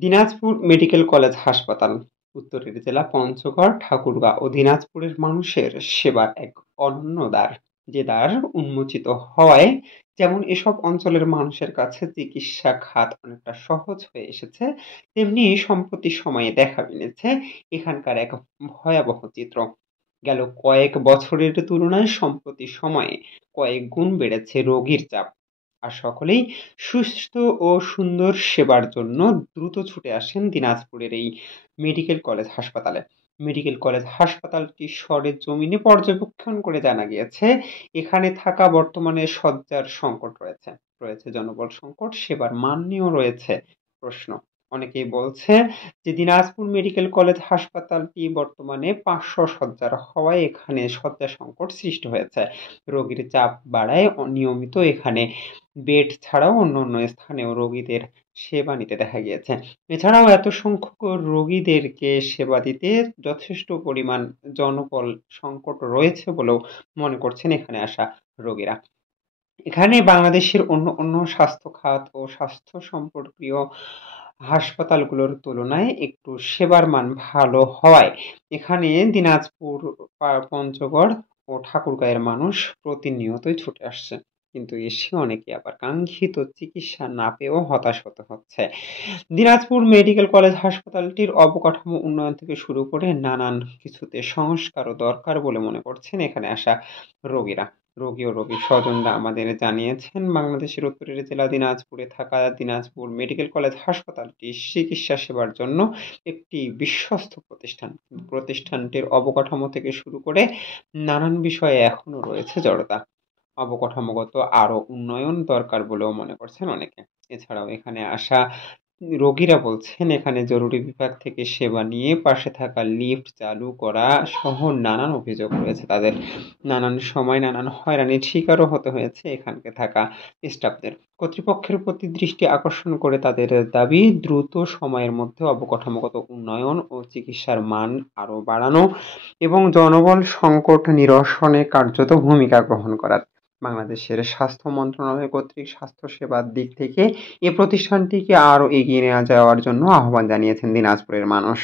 Dinajpur medical college হাসপাতাল উত্তরের জেলা পঞ্চগড়, ঠাকুরগাঁও ও দিনাজপুরের মানুষের সেবার এক অনন্য দ্বার। যে দ্বার উন্মোচিত হওয়ায় যেমন এসব অঞ্চলের মানুষের কাছে চিকিৎসা খাত অনেকটা সহজ হয়ে এসেছে, তেমনি সম্প্রতি সময়ে দেখা মিলেছে এখানকার এক ভয়াবহ চিত্র। গেল কয়েক বছরের তুলনায় সম্প্রতি সময়ে কয়েক গুণ বেড়েছে রোগীর চাপ। আর সকলেই সুস্থ ও সুন্দর সেবার জন্য দ্রুত ছুটে আসেন দিনাজপুরের এই মেডিকেল কলেজ হাসপাতালে। মেডিকেল কলেজ হাসপাতালটি সরেজমিনে পর্যবেক্ষণ করে জানা গিয়েছে, এখানে থাকা বর্তমানে শয্যার সংকট রয়েছে। রয়েছে জনবল সংকট, সেবার মান নিয়েও রয়েছে প্রশ্ন। অনেকেই বলছে যে দিনাজপুর মেডিকেল কলেজ হাসপাতালটি বর্তমানে ৫০০ শয্যার হওয়ায় এখানে শয্যা সংকট সৃষ্টি হয়েছে। রোগীর চাপ বাড়ায় অনিয়মিত এখানে বেড ছাড়াও অন্যান্য স্থানেও রোগীদের সেবা নিতে দেখা গিয়েছে। এছাড়াও এত সংখ্যক রোগীদেরকে সেবা দিতে যথেষ্ট পরিমাণ জনবল সংকট রয়েছে বলেও মনে করছেন এখানে আসা রোগীরা। এখানে বাংলাদেশের অন্য স্বাস্থ্য খাত ও স্বাস্থ্য সম্পর্কীয় হাসপাতালগুলোর তুলনায় একটু সেবার মান ভালো হওয়ায় এখানে দিনাজপুর, পঞ্চগড় ও ঠাকুরগাঁওয়ের মানুষ প্রতিনিয়তই ছুটে আসছে। কিন্তু এসে অনেকে আবার কাঙ্ক্ষিত চিকিৎসা না পেয়েও হতাশ হতে হচ্ছে। দিনাজপুর মেডিকেল কলেজ হাসপাতালটির অবকাঠামো উন্নয়ন থেকে শুরু করে নানান কিছুতে সংস্কারও দরকার বলে মনে করছেন এখানে আসা রোগীরা। রোগী ও রোগীর স্বজনরা আমাদের জানিয়েছেন, বাংলাদেশের উত্তরের জেলা দিনাজপুরে থাকা দিনাজপুর মেডিকেল কলেজ হাসপাতালটি চিকিৎসা সেবার জন্য একটি বিশ্বস্ত প্রতিষ্ঠান। প্রতিষ্ঠানটির অবকাঠামো থেকে শুরু করে নানান বিষয়ে এখনো রয়েছে জড়তা। অবকাঠামোগত আরো উন্নয়ন দরকার বলেও মনে করছেন অনেকে। এছাড়াও এখানে আসা রোগীরা বলছেন, এখানে জরুরি বিভাগ থেকে সেবা নিয়ে পাশে থাকা লিফট চালু করা সহ নানান অভিযোগ রয়েছে তাদের। নানান সময় নানান হয়রানির শিকারও হতে হয়েছে এখানকে থাকা স্টাফদের। কর্তৃপক্ষের প্রতি দৃষ্টি আকর্ষণ করে তাদের দাবি, দ্রুত সময়ের মধ্যে অবকাঠামোগত উন্নয়ন ও চিকিৎসার মান আরো বাড়ানো এবং জনবল সংকট নিরসনে কার্যত ভূমিকা গ্রহণ করা। বাংলাদেশের স্বাস্থ্য মন্ত্রণালয় কর্তৃক স্বাস্থ্যসেবার দিক থেকে এ প্রতিষ্ঠানটিকে আরো এগিয়ে নিয়ে যাওয়ার জন্য আহ্বান জানিয়েছেন দিনাজপুরের মানুষ।